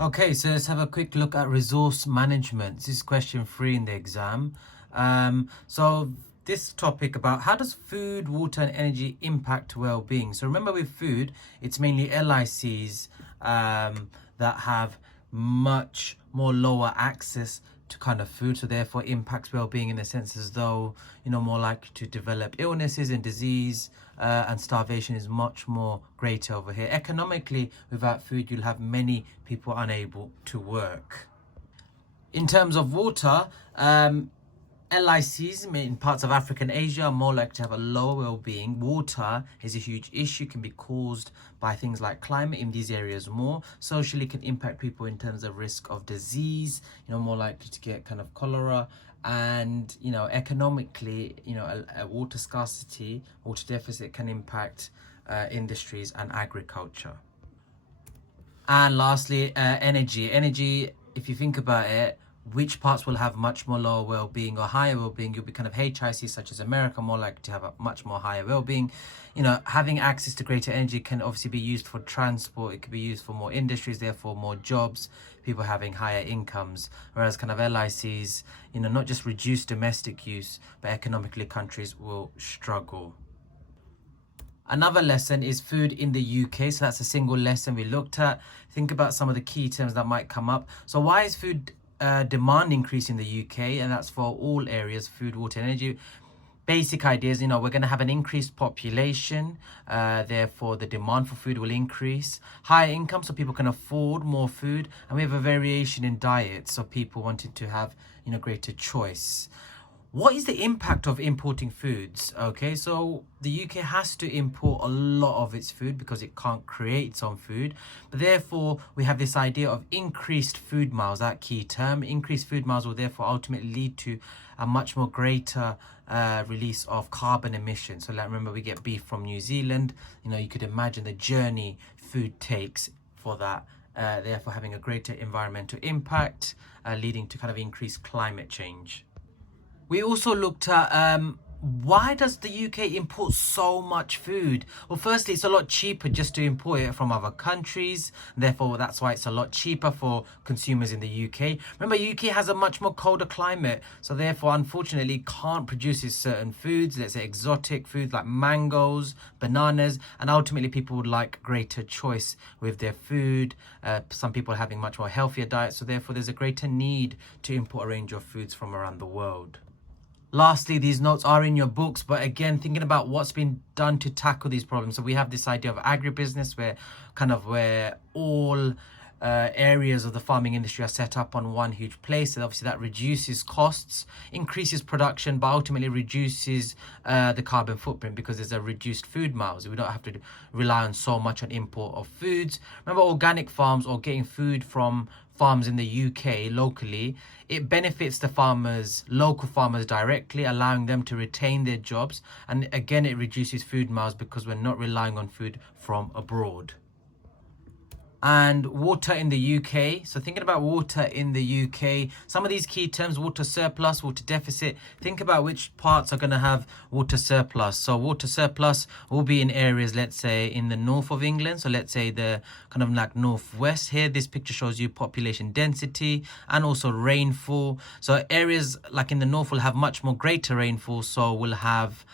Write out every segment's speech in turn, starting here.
Okay, so let's have a quick look at resource management. This is question 3 in the exam. So this topic about how does food, water, and energy impact well-being? So remember, with food, it's mainly LICs that have much more lower access to kind of food, so therefore impacts well-being in the sense as though more likely to develop illnesses and disease, and starvation is much more greater over here. Economically, without food, you'll have many people unable to work. In terms of water, LICs in parts of Africa and Asia are more likely to have a lower well-being. Water is a huge issue, can be caused by things like climate in these areas more. Socially, can impact people in terms of risk of disease, more likely to get kind of cholera. And, economically, a water scarcity, water deficit can impact industries and agriculture. And lastly, energy. Energy, if you think about it, which parts will have much more lower well-being or higher well-being? You'll be kind of HIC, such as America, more likely to have a much more higher well-being. Having access to greater energy can obviously be used for transport. It could be used for more industries, therefore more jobs, people having higher incomes. Whereas kind of LICs, not just reduce domestic use, but economically countries will struggle. Another lesson is food in the UK. So that's a single lesson we looked at. Think about some of the key terms that might come up. So why is food demand increase in the UK? And that's for all areas, food, water, energy. Basic ideas, we're going to have an increased population, therefore the demand for food will increase. Higher income, so people can afford more food. And we have a variation in diet, so people wanting to have, greater choice. What is the impact of importing foods? Okay, so the UK has to import a lot of its food because it can't create its own food. But therefore, we have this idea of increased food miles, that key term. Increased food miles will therefore ultimately lead to a much more greater release of carbon emissions. So remember, we get beef from New Zealand. You could imagine the journey food takes for that. Therefore, having a greater environmental impact, leading to kind of increased climate change. We also looked at why does the UK import so much food? Well, firstly, it's a lot cheaper just to import it from other countries. Therefore, that's why it's a lot cheaper for consumers in the UK. Remember, UK has a much more colder climate. So therefore, unfortunately, can't produce certain foods, let's say exotic foods like mangoes, bananas. And ultimately, people would like greater choice with their food. Some people are having much more healthier diets. So therefore, there's a greater need to import a range of foods from around the world. Lastly, these notes are in your books, but again, thinking about what's been done to tackle these problems. So we have this idea of agribusiness where all areas of the farming industry are set up on one huge place. And obviously that reduces costs, increases production, but ultimately reduces the carbon footprint because there's a reduced food miles. We don't have to rely on so much on import of foods. Remember, organic farms or getting food from farms in the UK locally, it benefits the farmers, local farmers directly, allowing them to retain their jobs. And again, it reduces food miles because we're not relying on food from abroad. And water in the UK. So thinking about water in the UK, some of these key terms: water surplus, water deficit. Think about which parts are going to have water surplus. So water surplus will be in areas, let's say, in the north of England. So let's say the kind of like northwest here. This picture shows you population density and also rainfall. So areas like in the north will have much more greater rainfall, so will have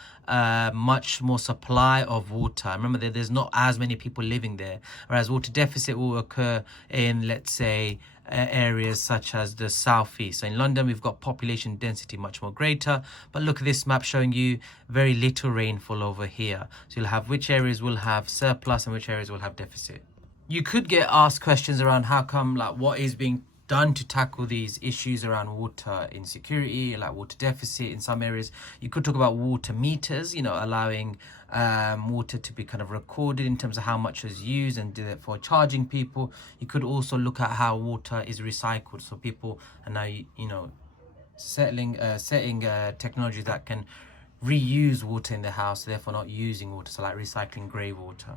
much more supply of water. Remember that there's not as many people living there, whereas water deficit will occur in, let's say, areas such as the southeast. So in London, we've got population density much more greater, but look at this map showing you very little rainfall over here. So you'll have which areas will have surplus and which areas will have deficit. You could get asked questions around how come, like, what is being done to tackle these issues around water insecurity, like water deficit in some areas. You could talk about water meters, allowing water to be kind of recorded in terms of how much is used and therefore charging people. You could also look at how water is recycled. So people are now, setting technologies that can reuse water in the house, therefore not using water. So like recycling grey water.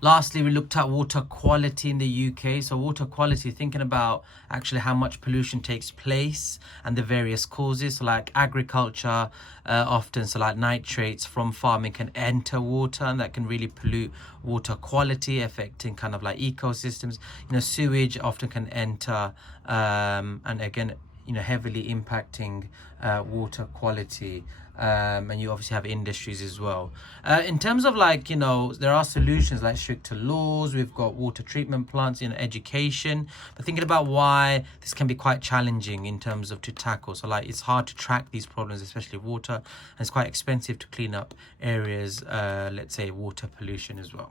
Lastly, we looked at water quality in the UK. So water quality, thinking about actually how much pollution takes place and the various causes. So like agriculture, often, so like nitrates from farming can enter water, and that can really pollute water quality, affecting kind of like ecosystems. Sewage often can enter, and again, heavily impacting water quality. And you obviously have industries as well. In terms of like, there are solutions like stricter laws, we've got water treatment plants, education, but thinking about why this can be quite challenging in terms of to tackle. So like it's hard to track these problems, especially water, and it's quite expensive to clean up areas, let's say water pollution as well.